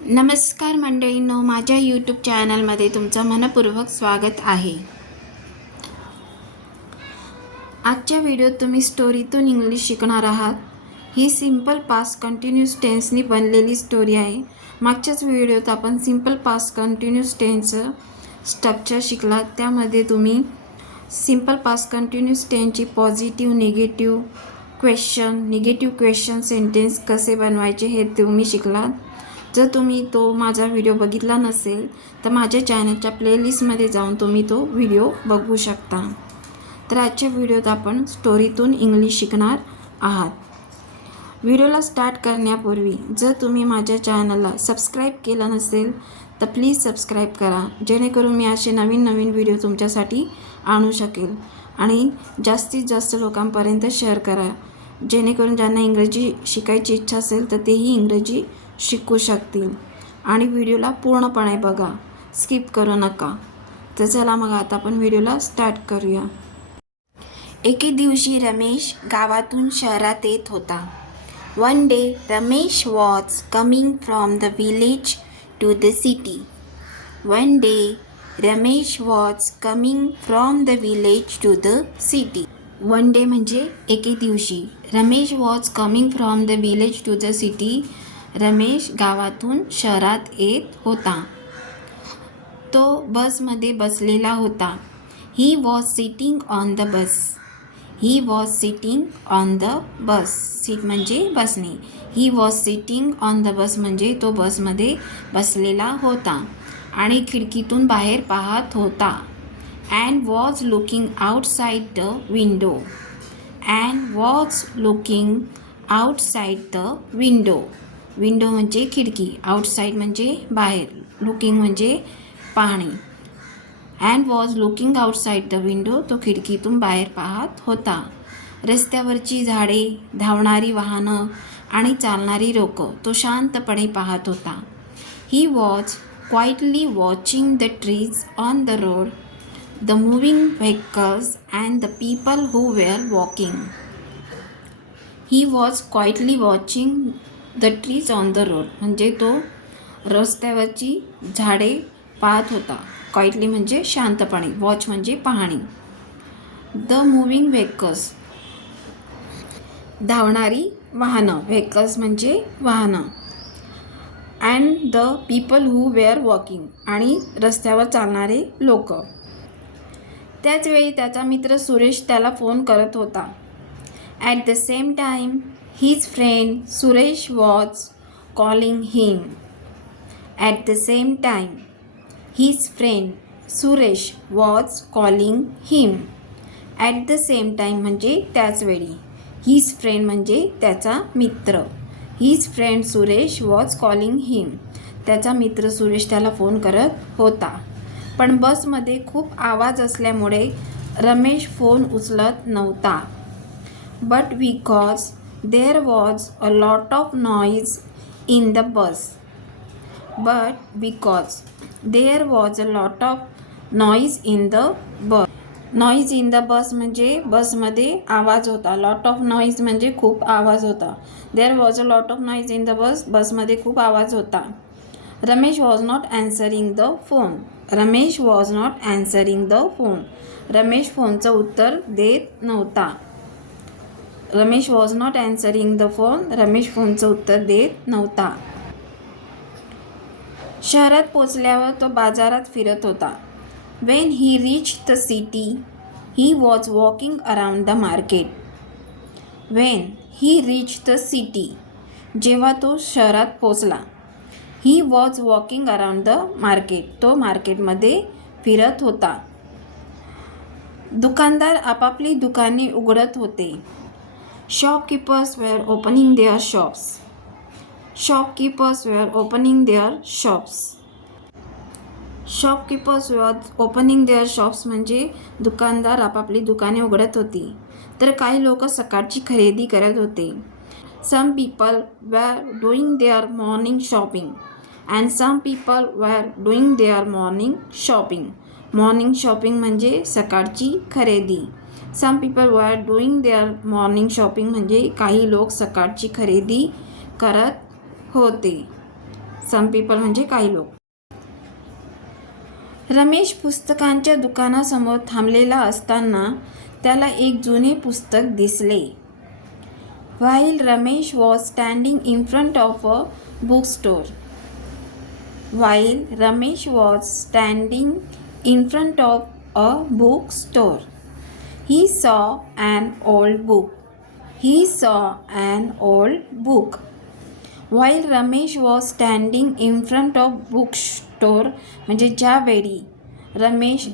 नमस्कार मंडळींनो माझ्या यूट्यूब चॅनलमध्ये तुमचं मनपूर्वक स्वागत आहे. आजच्या व्हिडिओत तुम्ही स्टोरीतून इंग्लिश शिकणार आहात. ही सिंपल पास कंटिन्यूस टेन्सनी बनलेली स्टोरी आहे. मागच्याच व्हिडिओत आपण सिंपल पास कंटिन्यूस टेन्सचं स्ट्रक्चर शिकलात. त्यामध्ये तुम्ही simple past continuous टेन्सची positive negative question negative question sentence कसे बनवायचे हे तुम्ही शिकलात. जर तुम्ही तो माझा व्हिडिओ बघितला नसेल तर माझ्या चॅनलच्या प्लेलिस्टमध्ये जाऊन तुम्ही तो व्हिडिओ बघू शकता. तर आजच्या व्हिडिओत आपण स्टोरीतून इंग्लिश शिकणार आहात. व्हिडिओला स्टार्ट करण्यापूर्वी जर तुम्ही माझ्या चॅनलला सबस्क्राईब केलं नसेल तर प्लीज सबस्क्राईब करा. जेणेकरून मी असे नवीन नवीन व्हिडिओ तुमच्यासाठी आणू शकेल. आणि जास्तीत जास्त लोकांपर्यंत शेअर करा. जेणेकरून ज्यांना इंग्रजी शिकायची इच्छा असेल तर तेही इंग्रजी शिकू शकतील. आणि व्हिडिओला पूर्णपणे बघा. स्किप करू नका. तर चला मग आता आपण व्हिडिओला स्टार्ट करूया. एके दिवशी रमेश गावातून शहरात येत होता. One day Ramesh was coming from the village to the city one day Ramesh was coming from the village to the city one day म्हणजे एके दिवशी. Ramesh was coming from the village to the city Ramesh गावातून शहरात येत होता. तो बसमध्ये बसलेला होता. He was sitting on the bus he was sitting on the bus seat म्हणजे बसणे he was sitting on the bus म्हणजे तो बसमध्ये बसलेला होता आणि खिडकीतून बाहेर पाहत होता. And was looking outside the window and was looking outside the window window म्हणजे खिडकी आउटसाईड म्हणजे बाहेर लुकिंग म्हणजे पाहणे. And was looking outside the window तो खिडकीतून बाहेर पाहत होता. रस्त्यावरची झाडे धावणारी वाहनं आणि चालणारी रोकं तो शांतपणे पाहत होता. He was quietly watching the trees on the road the moving vehicles and the people who were walking he was quietly watching the trees on the road म्हणजे तो रस्त्यावरची झाडे पाहत होता. क्वाइटली म्हणजे शांतपणे. वॉच म्हणजे पाहणी. द मुव्हिंग व्हेकल्स धावणारी वाहनं. व्हेकल्स म्हणजे वाहनं. And the people who were walking आणि रस्त्यावर चालणारे लोक. त्याचवेळी त्याचा मित्र सुरेश त्याला फोन करत होता. At the same time His friend Suresh was calling him at the same time his friend Suresh was calling him at the same time म्हणजे त्याच वेळी. हिज फ्रेंड म्हणजे त्याचा मित्र. His friend Suresh was calling him त्याचा मित्र सुरेश त्याला phone करत होता. पण बसमध्ये खूप आवाज असल्यामुळे रमेश फोन उचलत नव्हता. But because there was a lot of noise in the bus but because there was a lot of noise in the bus noise in the bus म्हणजे बसमध्ये आवाज होता. लॉट ऑफ नॉईज म्हणजे खूप आवाज होता. There was a lot of noise in the bus बसमध्ये खूप आवाज होता. Ramesh was not answering the phone Ramesh was not answering the phone Ramesh फोनचं उत्तर देत नव्हता. Ramesh was not answering the phone Ramesh फोनचं उत्तर देत नव्हता. शहरात पोचल्यावर तो बाजारात फिरत होता. When he reach the city he was walking around the market when he reach the city जेव्हा तो शहरात पोचला he was walking around the market तो मार्केटमध्ये फिरत होता. दुकानदार आपापली दुकाने उघडत होते. Shopkeepers were opening their shops shopkeepers were opening their shops shopkeepers were opening their shops म्हणजे दुकानदार आपापली दुकाने उघडत होती. तर काही लोक सकाळची खरेदी करत होते. Some people were doing their morning shopping and some people were doing their morning shopping morning shopping म्हणजे सकाळची खरेदी. Some people were doing their morning shopping म्हणजे काही लोक सकाळची खरेदी करत होते. सम पीपल म्हणजे काही लोक. रमेश पुस्तकांच्या दुकानासमोर थांबलेला असताना त्याला एक जुने पुस्तक दिसले. While Ramesh was standing in front of a book store Ramesh was standing in front of a book bookstore. He saw an old book. He saw an old book. While Ramesh was standing in front of bookstore म्हणजे ज्यावेळी रमेश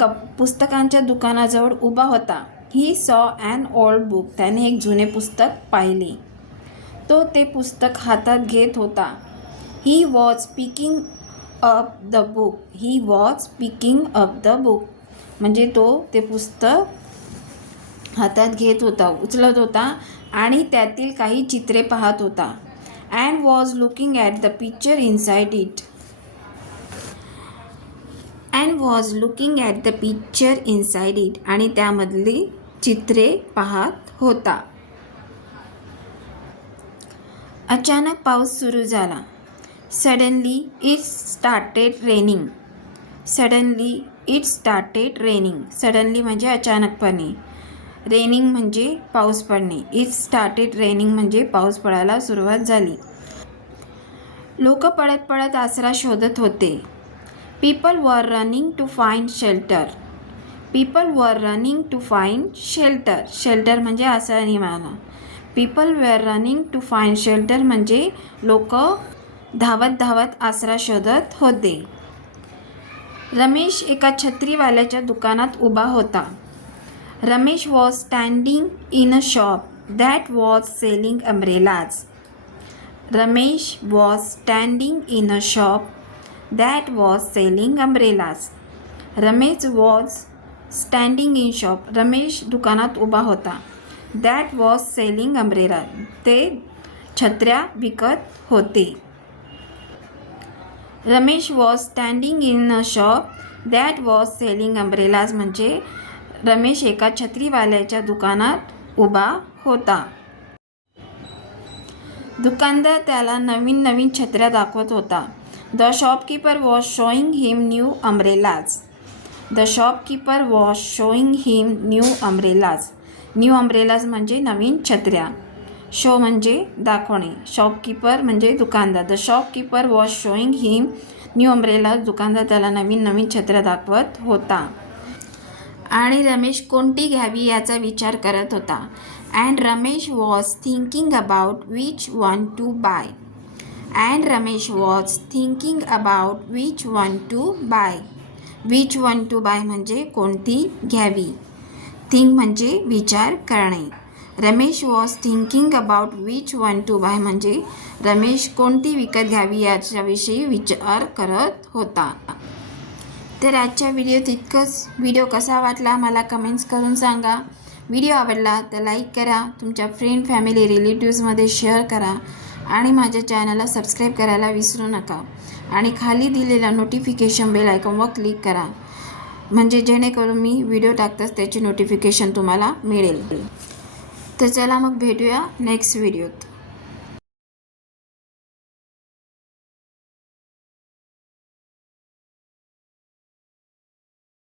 क पुस्तकांच्या दुकानाजवळ उभा होता he saw an old book त्याने एक जुने पुस्तक पाहिले. तो ते पुस्तक हातात घेत होता. He was picking up the book he was picking up the book म्हणजे तो ते पुस्तक हातात घेत होता उचलत होता आणि त्यातील काही चित्रे पाहत होता. And was looking at the picture inside it and was looking at the picture inside it आणि त्यामधली चित्रे पाहत होता. अचानक पाऊस सुरू झाला. Suddenly it started raining suddenly it started raining suddenly म्हणजे अचानकपणे रेनिंग म्हणजे पाऊस पडणे. इट स्टार्टेड रेनिंग म्हणजे पाऊस पडायला सुरुवात झाली. लोक पळत पळत आसरा शोधत होते. People were running to find shelter people were running to find shelter shelter म्हणजे आसरा निमाना people were running to find shelter म्हणजे लोक धावत धावत आसरा शोधत होते. रमेश एका छत्रीवाल्याच्या दुकानात उभा होता. Ramesh was standing in a shop that was selling umbrellas Ramesh was standing in a shop that was selling umbrellas Ramesh was standing in shop Ramesh दुकानात उभा होता. दॅट वॉज सेलिंग अम्ब्रेला ते छत्र्या विकत होते. Ramesh was standing in a shop that was selling umbrellas म्हणजे रमेश एका छत्रीवाल्याच्या दुकानात उभा होता. दुकानदार त्याला नवीन नवीन छत्र्या दाखवत होता. The shopkeeper was showing him new umbrellas the shopkeeper was showing him new umbrellas new umbrellas म्हणजे नवीन छत्र्या. शो म्हणजे दाखवणे. शॉपकीपर म्हणजे दुकानदार. The shopkeeper was showing him new umbrella दुकानदार त्याला नवीन नवीन छत्र दाखवत होता. आणि रमेश कोणती घ्यावी याचा विचार करत होता. And Ramesh was thinking about which one to buy and Ramesh was thinking about which one to buy which one to buy म्हणजे कोणती घ्यावी? थिंक म्हणजे विचार करणे. Ramesh was thinking about which one to buy म्हणजे रमेश कोणती विकत घ्यावी याच्याविषयी विचार करत होता. तर आजच्या व्हिडिओत इतकंच. व्हिडिओ कसा वाटला मला कमेंट्स करून सांगा. व्हिडिओ आवडला तर लाईक करा. तुमच्या फ्रेंड फॅमिली रिलेटिव्समध्ये शेअर करा. आणि माझ्या चॅनलला सबस्क्राईब करायला विसरू नका. आणि खाली दिलेला नोटिफिकेशन बेल आयकॉनवर क्लिक करा. म्हणजे जेणेकरून मी व्हिडिओ टाकताच त्याची नोटिफिकेशन तुम्हाला मिळेल. तर चला मग भेटूया नेक्स्ट व्हिडिओत